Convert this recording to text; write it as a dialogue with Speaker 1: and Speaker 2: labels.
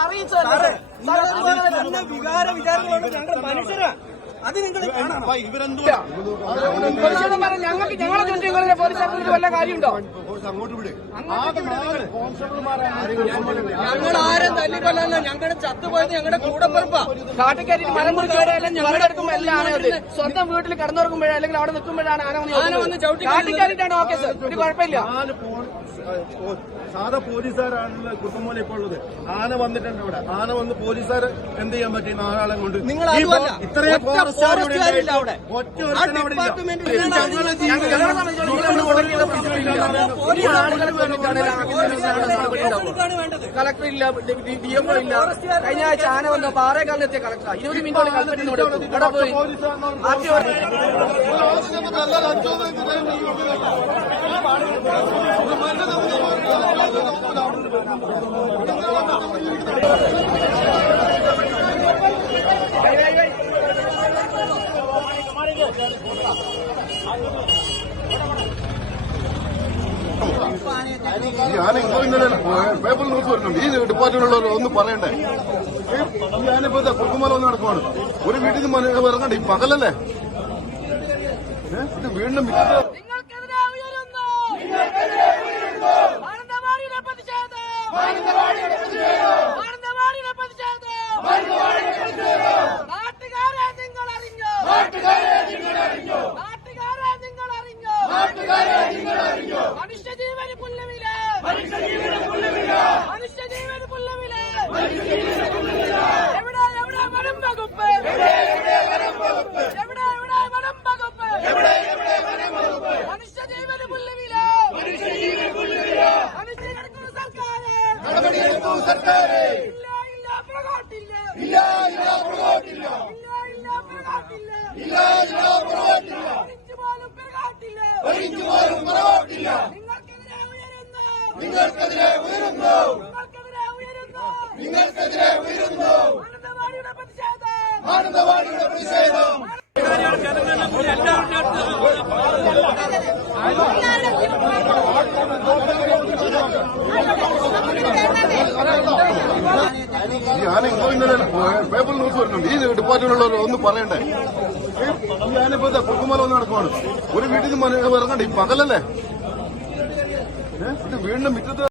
Speaker 1: അറിയിച്ചതല്ലേ? തന്നെ വികാര വിചാരങ്ങളുണ്ട് ഞങ്ങൾ മനുഷ്യരാ. അത് നിങ്ങൾ
Speaker 2: ഞങ്ങൾക്ക് ഞങ്ങളെ പോലീസ് വല്ല കാര്യമുണ്ടോ?
Speaker 1: ഞങ്ങൾ ആരും? തല്ലിക്കൊല്ലല്ല ഞങ്ങളുടെ ചത്തുപോയത് ഞങ്ങളുടെ കൂടപ്പുറപ്പാ
Speaker 2: മരം ഞങ്ങളുടെ എല്ലാം സ്വന്തം വീട്ടിൽ കടന്നുറങ്ങുമ്പോഴേ അല്ലെങ്കിൽ അവിടെ നിൽക്കുമ്പോഴാണ് ആന വന്ന്
Speaker 1: ചവിട്ടി
Speaker 2: ഓക്കെ സർ? ഒരു കുഴപ്പമില്ല.
Speaker 3: സാധാ പോലീസുകാരാണല്ലോ കുത്തുമോലെ ഇപ്പോൾ ഉള്ളത്. ആന വന്നിട്ടുണ്ട് ഇവിടെ. ആന വന്ന് പോലീസുകാർ എന്ത് ചെയ്യാൻ പറ്റി? നാലാളെ കൊണ്ട്.
Speaker 1: നിങ്ങൾ.
Speaker 3: ഇത്രയും
Speaker 1: ഫോറസ്റ്റുകാരില്ല അവിടെ.
Speaker 2: കളക്ടർ ഇല്ല ഡി എം ഒ ഇല്ല കഴിഞ്ഞ ആഴ്ച ആന വന്ന പാറേക്കാലിൽ എത്തിയ കളക്ടർ ഇരുപത് മിനിറ്റോടെ കളക്ടറിന് ഇവിടെ പോയി ആർ ടി ഒ
Speaker 3: ഞാൻ ഇപ്പൊ ഇന്നലെ പേപ്പർ ന്യൂസ് വരുന്നുണ്ട്. ഈ ഡിപ്പാർട്ട്മെന്റിലുള്ളവർ ഒന്ന് പറയണ്ടേ? ഞാനിപ്പോ കുക്കുമല ഒന്ന് നടക്കുവാണ്. ഒരു വീട്ടിൽ നിന്ന് ഇറങ്ങണ്ടേ. പകലല്ലേ? ഇത് വീണ്ടും
Speaker 2: ಸರ್ಕಾರ ಇಲ್ಲ ಇಲ್ಲ ಪ್ರಗಾಟಿಲ್ಲ ಇಲ್ಲ നിങ്ങൾക്കെതിരെ ഉയരുന്നു. നിങ്ങൾക്കെതിരെ ഉയരുന്നു. നിങ്ങൾക്കെതിരെ ഉയരുന്നു. മാനന്തവാടിയുടെ പ്രതിഷേധം.
Speaker 3: ഞാൻ ഇപ്പൊ ഇന്നലെ പേപ്പർ ന്യൂസ് വരുന്നുണ്ട്. ഈ ഡിപ്പാർട്ട്മെന്റിലുള്ളവർ ഒന്ന് പറയണ്ടേ? ഞാനിപ്പോ കുക്കുമല ഒന്ന് നടക്കുവാണ് ഒരു വീട്ടിൽ നിന്ന് മന- ഇറങ്ങണ്ടേ. ഈ പകലല്ലേ? ഇത് വീണ്ടും മിറ്റത്ത്